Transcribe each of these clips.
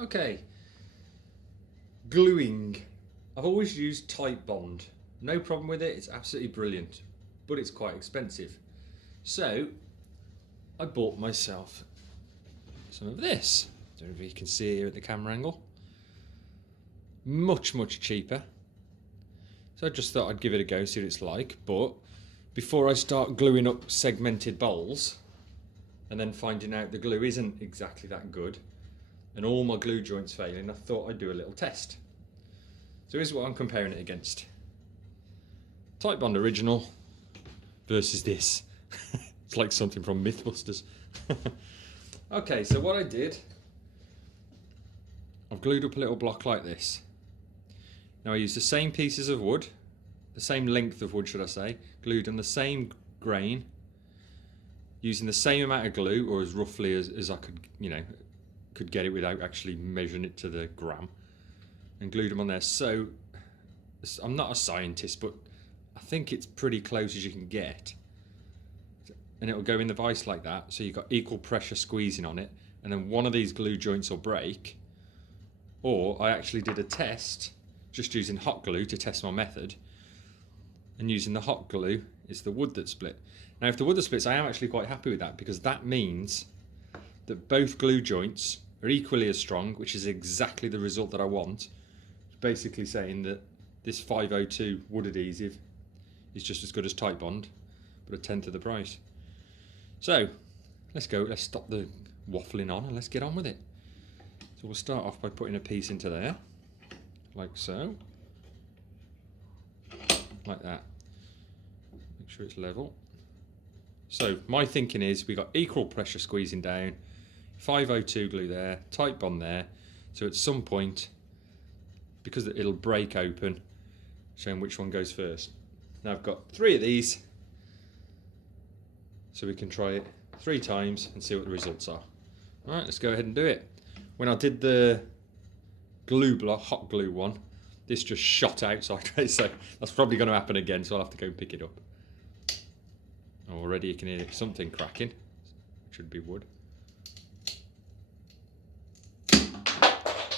Okay, gluing. I've always used titebond. No problem with it, it's absolutely brilliant, but it's quite expensive. So I bought myself some of this. I don't know if you can see it here at the camera angle. Much cheaper. So I just thought I'd give it a go, see what it's like. But before I start gluing up segmented bowls and then finding out the glue isn't exactly that good and all my glue joints failing, I thought I'd do a little test. So here's what I'm comparing it against. Titebond original versus this. It's like something from Mythbusters. Okay, so what I did, I've glued up a little block like this. Now I used the same pieces of wood, the same length of wood should I say, glued on the same grain, using the same amount of glue, or as roughly as I could, could get it without actually measuring it to the gram, and glued them on there. So I'm not a scientist, but I think it's pretty close as you can get. And it'll go in the vise like that, so you've got equal pressure squeezing on it, and then one of these glue joints will break. Or I actually did a test just using hot glue to test my method, and using the hot glue it's the wood that split. Now if the wood that splits, I am actually quite happy with that, because that means that both glue joints are equally as strong, which is exactly the result that I want. It's basically saying that this 502 wood adhesive is just as good as titebond, but a tenth of the price. So let's stop the waffling on and let's get on with it. So we'll start off by putting a piece into there, like so, like that. Make sure it's level. So my thinking is we got equal pressure squeezing down, 502 glue there, titebond there, so at some point, because it'll break open, showing which one goes first. Now I've got 3 of these, so we can try it 3 times and see what the results are. Alright, let's go ahead and do it. When I did the glue block, hot glue one, this just shot out sideways, so that's probably going to happen again, so I'll have to go and pick it up. Already you can hear something cracking. It should be wood.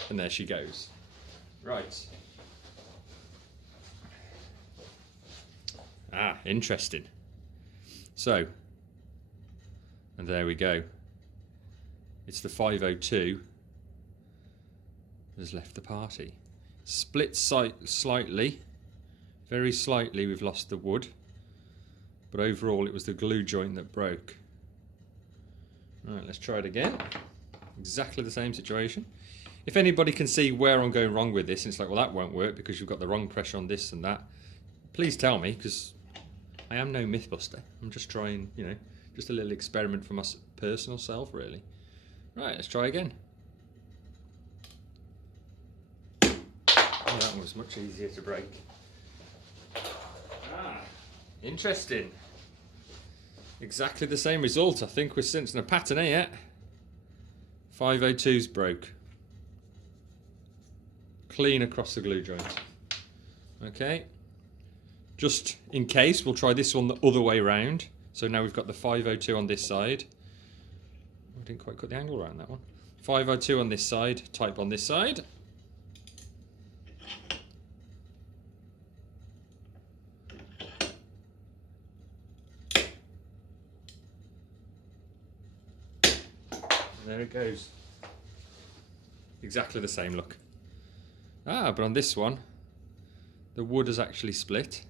And there she goes. Right. Ah, interesting. So, and there we go. It's the 502 has left the party. Split slightly, very slightly we've lost the wood, but overall it was the glue joint that broke. Right, let's try it again. Exactly the same situation. If anybody can see where I'm going wrong with this, and it's like, well, that won't work because you've got the wrong pressure on this and that, please tell me, because I am no Mythbuster. I'm just trying, just a little experiment for my personal self, really. Right, let's try again. Oh, that one was much easier to break. Ah, interesting. Exactly the same result. I think we're sensing a pattern here. 502's broke. Clean across the glue joint. Okay. Just in case, we'll try this one the other way round. So now we've got the 502 on this side. I didn't quite cut the angle around that one. 502 on this side, type on this side. And there it goes. Exactly the same look. Ah, but on this one, the wood has actually split.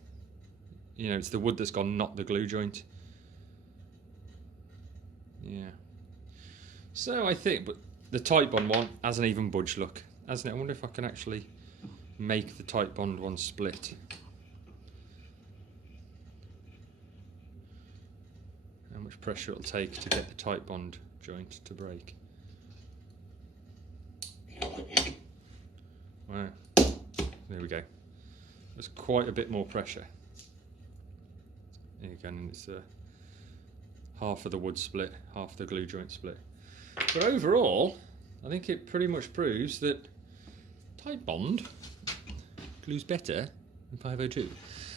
It's the wood that's gone, not the glue joint. Yeah. So I think, but the titebond one hasn't even budged, look, hasn't it? I wonder if I can actually make the titebond one split. How much pressure it'll take to get the titebond joint to break. Wow. There we go. There's quite a bit more pressure. Again, it's half of the wood split, half the glue joint split. But overall, I think it pretty much proves that titebond glues better than 502.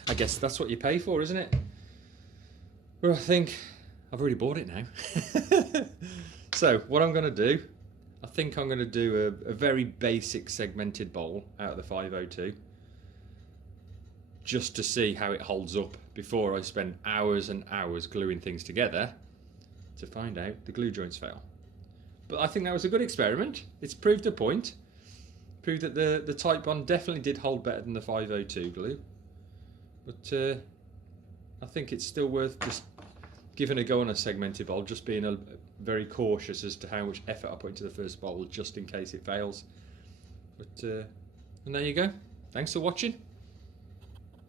I guess that's what you pay for, isn't it? Well, I think I've already bought it now. So what I'm going to do, I think I'm going to do a very basic segmented bowl out of the 502 just to see how it holds up before I spend hours and hours gluing things together to find out the glue joints fail. But I think that was a good experiment. It's proved a point. Proved that the titebond definitely did hold better than the 502 glue. But I think it's still worth just giving a go on a segmented bowl, just being very cautious as to how much effort I put into the first bowl just in case it fails. But and there you go. Thanks for watching.